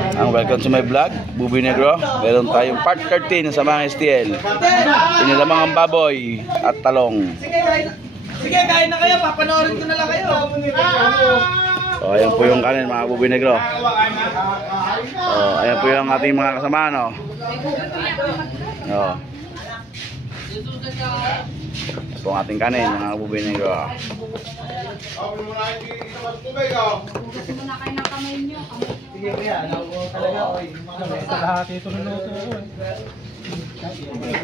Welcome to my vlog, Buboy Negro. Meron tayong part 13 sa mga STL. Inilamang ang baboy at talong. Sige, kain na kayo, papanoorin ko na lang kayo. So, ayan po yung kanin mga Buboy Negro. So, ayan po yung ating mga kasama, no? Oh. Ito po ang ating kanin mga Buboy Negro. Kasi muna kayo ng kamay nyo. Sige kuya, talaga oy. Kalahati ito ng luto ko.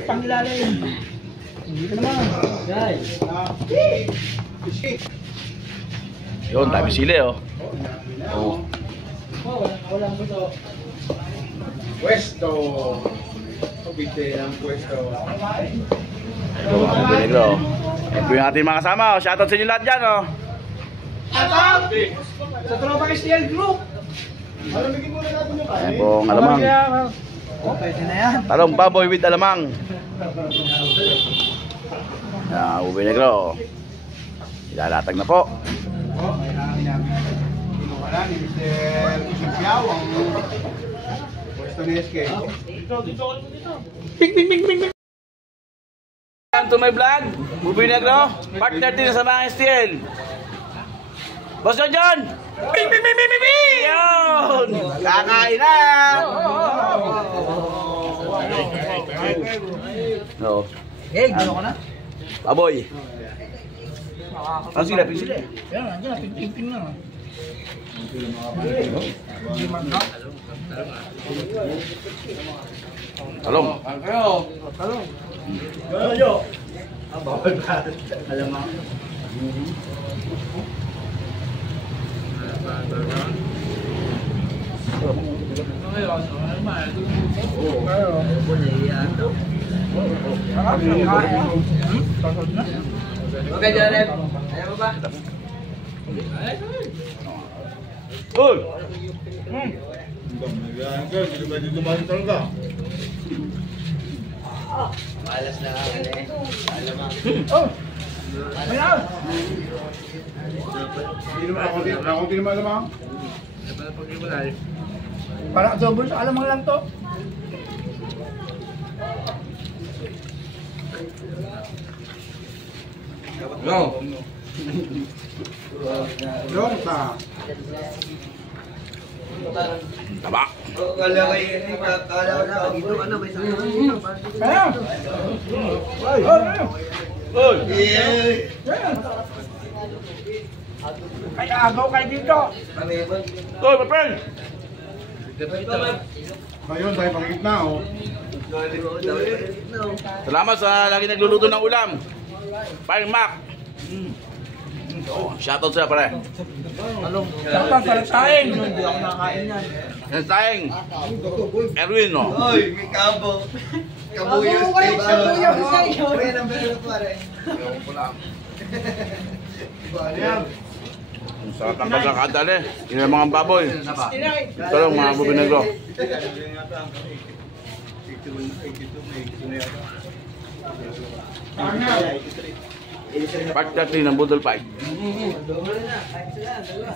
Pangilalim. Hindi ka naman. Guys. Yun, tabi sili oh. Oh. Walang buto. Pwesto. Pabite ang pwesto. Ito mga Buboy Negro. Ito po yung ating mga kasama oh. Shoutout sa inyo lahat dyan oh. Atap! Sa Tropang STL Group. Ayan po ang alamang. Pwede na yan. Talong baboy with alamang. Ayan, Buboy Negro. Ilalatag na po. Wala ni Mr. Sipiaw ang pwesto ni SK. Ping ping ping ping. Welcome to my vlog, Buboy Negro. Part 13 sa mga STL. Boss John! Ping ping ping ping ping! Yun! Kakain na! No. Hey, gano'n ko na? Baboy. Ang sila, ping sila. Yan, nandiyan na, ping ping na. Talong. Talong. Alam mo. Okay, Jared. Ayaw mo ba? Uy! Malas na kami eh. Alam mo. Oh! Mayroon! Hindi naman alamang. Parang adobo sa alamang lang to. No! Yung ta. Taba! Kala ko na dito ano may sakit. Uy! Ay agaw kayo dito. Uy, my friend! Ngayon tayo pangitna oh. Salamat sa lagi nagluluto ng ulam. Parang Mac. Oh, shoutout sa'yo pare. Saktan sa saing. Hindi ako nakain yan. Yan sayang. Erwin no. Oy, may kabo. Kabuyos station. Kabuyos station. Pre, number ko pare. Ang sarap ng pagkakadali. Yun ang mga baboy. Ito lang mga Buboy Negro. Part 13 ng Budol Fight.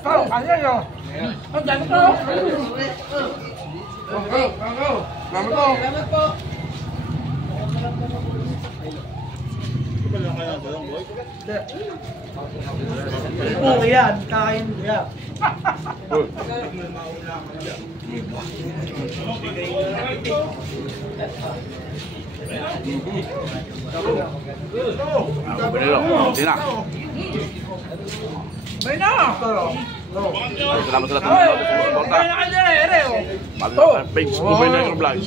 Oh, ano yun? Ang dami ko. Salamat po. Oo yan, kakain ko yan. Buboy Negro. Sina. May na! Salamat sa lahat ng mga suporta. May na ka dyan eh, Mag-page Buboy Negro Vlog.